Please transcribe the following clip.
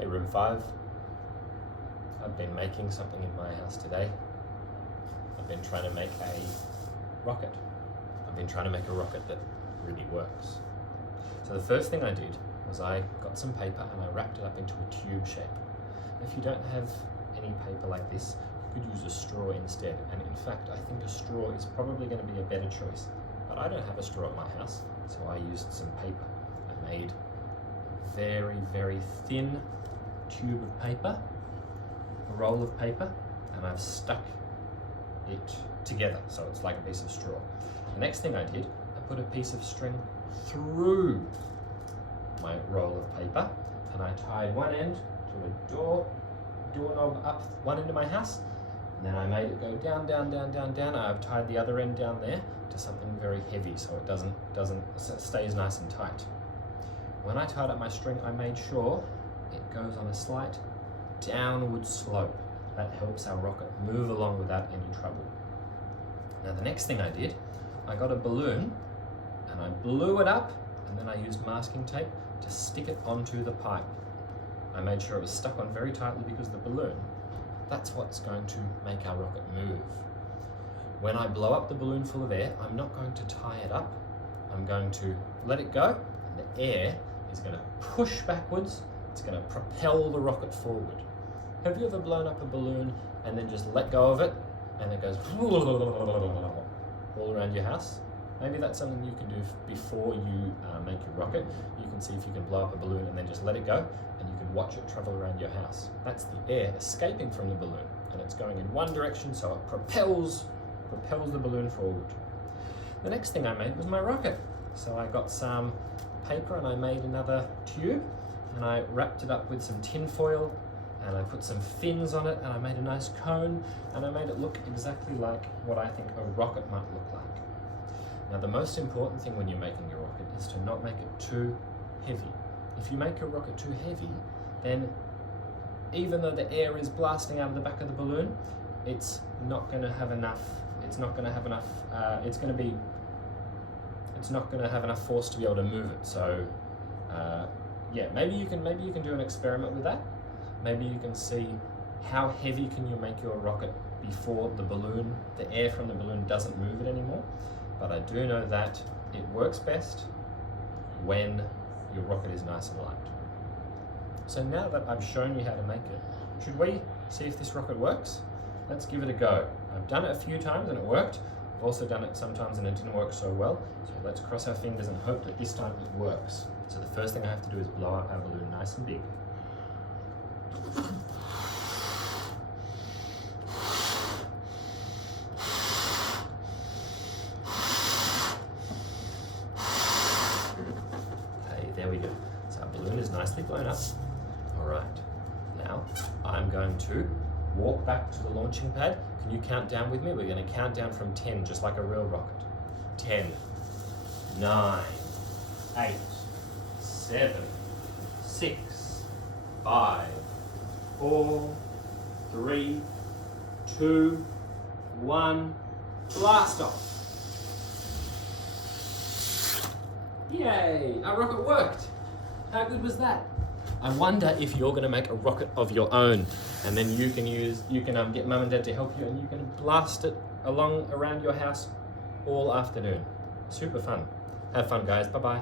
Okay, room 5. I've been making something in my house today. I've been trying to make a rocket. I've been trying to make a rocket that really works. So the first thing I did was I got some paper and I wrapped it up into a tube shape. If you don't have any paper like this, you could use a straw instead. And in fact, I think a straw is probably going to be a better choice. But I don't have a straw at my house, so I used some paper. I made a very, very thin tube of paper, a roll of paper, and I've stuck it together, so it's like a piece of straw. The next thing I did, I put a piece of string through my roll of paper, and I tied one end to a doorknob up one end of my house, and then I made it go down, down, down, down, down. I've tied the other end down there to something very heavy, so it stays nice and tight. When I tied up my string, I made sure it goes on a slight downward slope. That helps our rocket move along without any trouble. Now the next thing I did, I got a balloon and I blew it up, and then I used masking tape to stick it onto the pipe. I made sure it was stuck on very tightly because the balloon, that's what's going to make our rocket move. When I blow up the balloon full of air, I'm not going to tie it up. I'm going to let it go, and the air is going to push backwards. It's going to propel the rocket forward. Have you ever blown up a balloon and then just let go of it and it goes all around your house? Maybe that's something you can do before you make your rocket. You can see if you can blow up a balloon and then just let it go, and you can watch it travel around your house. That's the air escaping from the balloon, and it's going in one direction, so it propels the balloon forward. The next thing I made was my rocket. So I got some paper and I made another tube, and I wrapped it up with some tinfoil, and I put some fins on it, and I made a nice cone, and I made it look exactly like what I think a rocket might look like. Now the most important thing when you're making your rocket is to not make it too heavy. If you make your rocket too heavy, then even though the air is blasting out of the back of the balloon, it's not going to have enough force to be able to move it. So yeah, maybe you can do an experiment with that. Maybe you can see how heavy can you make your rocket before the air from the balloon doesn't move it anymore. But I do know that it works best when your rocket is nice and light. So now that I've shown you how to make it, should we see if this rocket works? Let's give it a go. I've done it a few times and it worked. I've also done it sometimes and it didn't work so well. So let's cross our fingers and hope that this time it works. So the first thing I have to do is blow up our balloon nice and big. There we go. So our balloon is nicely blown up. All right, now I'm going to walk back to the launching pad. Can you count down with me? We're going to count down from 10, just like a real rocket. 10, 9, 8, 7, 6, 5, 4, 3, 2, 1, blast off. Yay, our rocket worked. How good was that? I wonder if you're going to make a rocket of your own, and then you can get mum and dad to help you, and you can blast it around your house all afternoon. Super fun. Have fun, guys. Bye-bye.